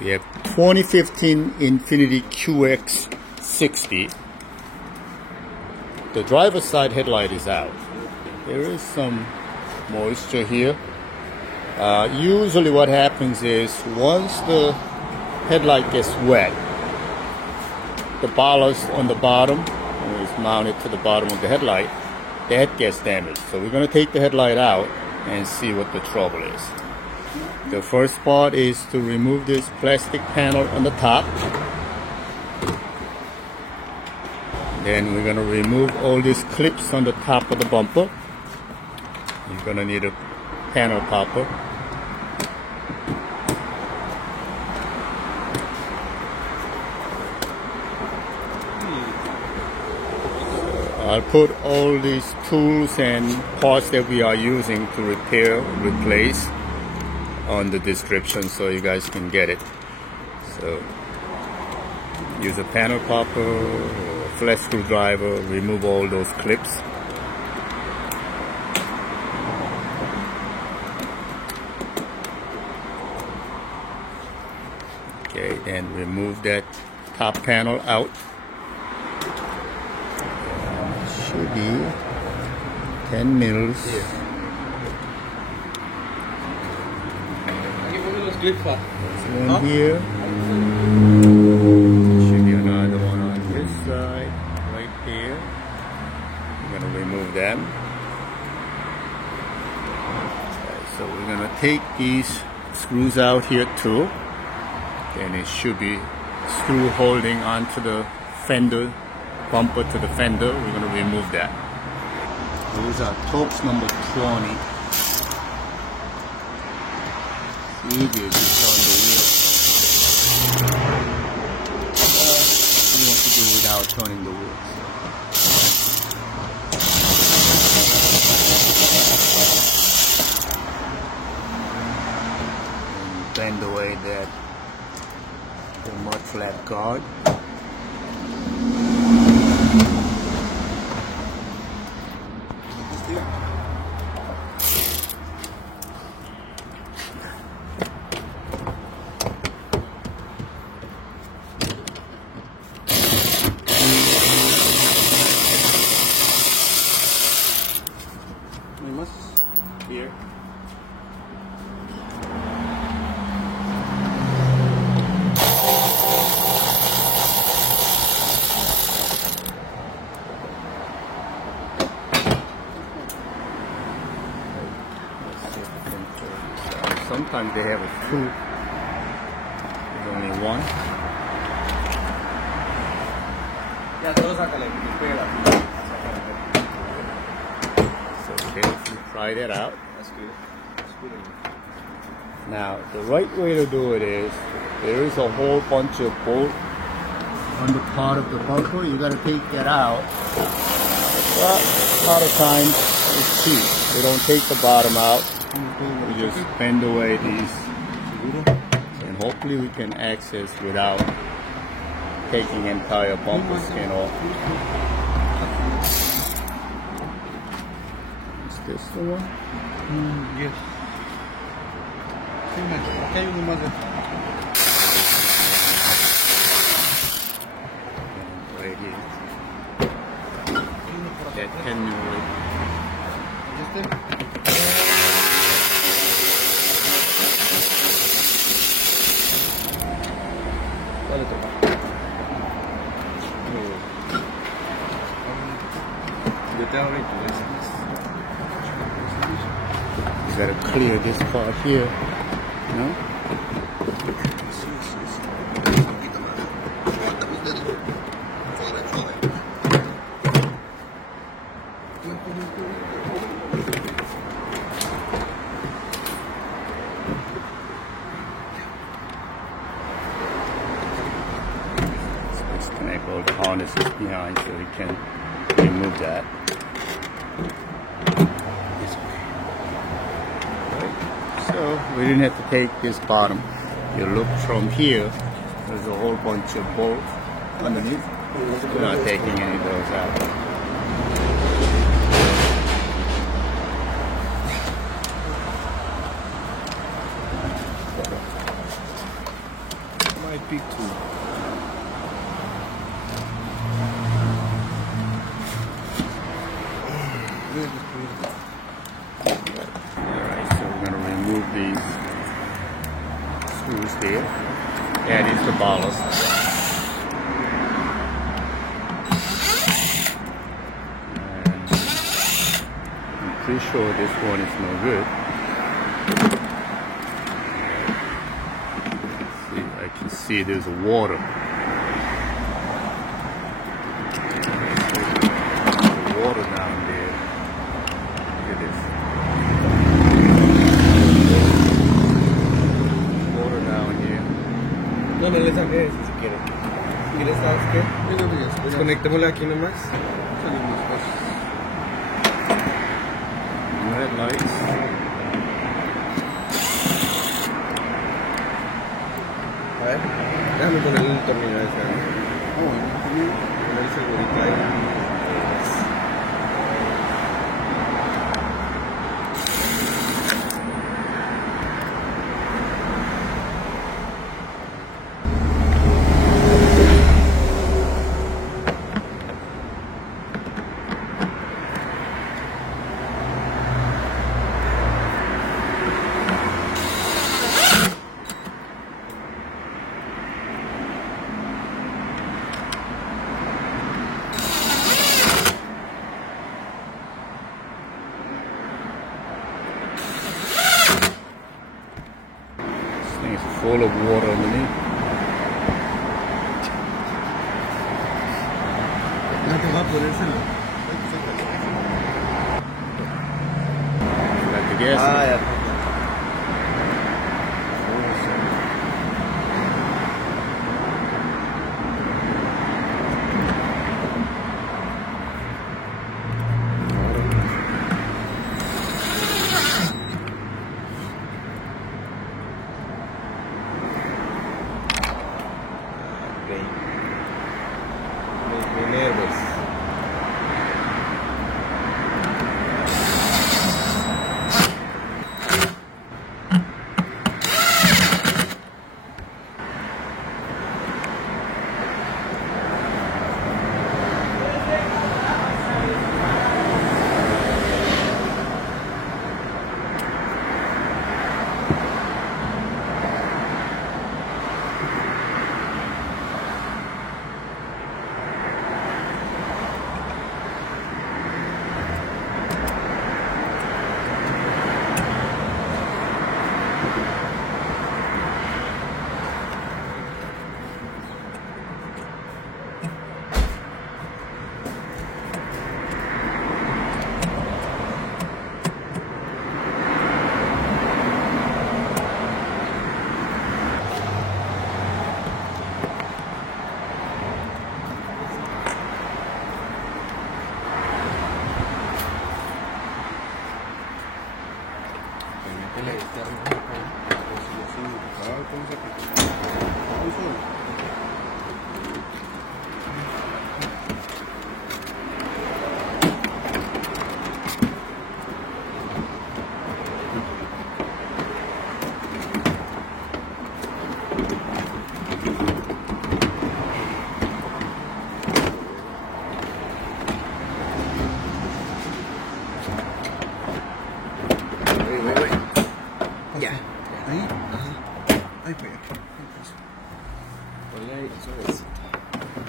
We have 2015 Infiniti QX60. The driver's side headlight is out. There is some moisture here. Usually what happens is once the headlight gets wet, the ballast on the bottom is mounted to the bottom of the headlight, that gets damaged. So we're going to take the headlight out and see what the trouble is. The first part is to remove this plastic panel on the top. Then we're going to remove all these clips on the top of the bumper. You're going to need a panel popper. I'll put all these tools and parts that we are using to repair, replace on the description so you guys can get it. So use a panel popper or a flat screwdriver, remove all those clips. Okay, and remove that top panel out. Should be 10 mils. There's one here. Should be another one on this side, right there. I'm going to remove them. Okay, so we're going to take these screws out here too. And it should be screw holding onto the fender, bumper to the fender. We're going to remove that. Those are Torx number 20. Easier to turn the wheel. You want to do without turning the wheels. And bend away that the mud flap guard. Here. Sometimes they have a two. There's only one. So okay, if you try that out. That's good. That's good. Now the right way to do it is there is a whole bunch of bolts on the part of the bumper. You got to take that out. But a lot of times it's cheap. They don't take the bottom out. We just bend away these, and hopefully we can access without taking entire bumper skin off. Is this the one? Yes. Right here. That 10 mil. You gotta clear this part here, you know? Let's connect all the harnesses behind so we can remove that. So we didn't have to take this bottom. You look from here, there's a whole bunch of bolts underneath. We're not taking any of those out. I picked two. Alright, so we're going to remove these screws here. That is the ballast. And I'm pretty sure this one is no good. See, I can see there's water. There's water down there. Look at this. Water down here. No le saques si quiere. Mira, ¿sabes qué? Desconectémosle aquí nomás. Salimos pues. Red lights. A ver, déjame poner el tornillo ese. Poner el segurito ahí. It's full of water underneath. No te va a ponérselo. Got the gas. Ya. Los Minervas. Ya. Ahí. Ajá. Ahí pega. Ponle ahí, eso es.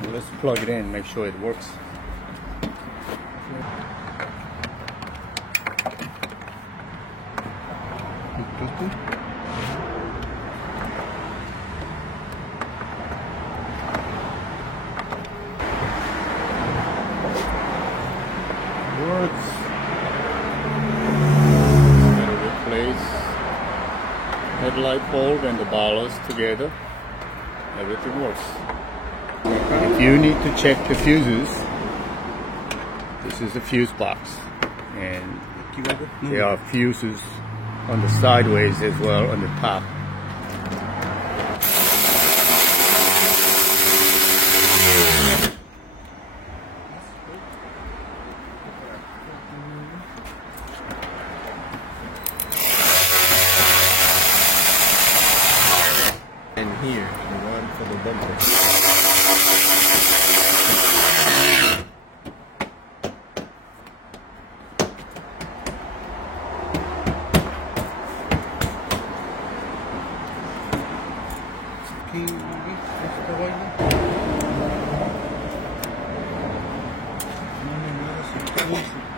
Well, let's plug it in, make sure it works. Works. Gotta replace headlight bulb and the ballast together. Everything works. If you need to check the fuses, this is the fuse box, and there are fuses on the sideways as well on the top. And here, the one for the bumper. Esta vaina. No, no, no, no, no, no, no, no, no, no,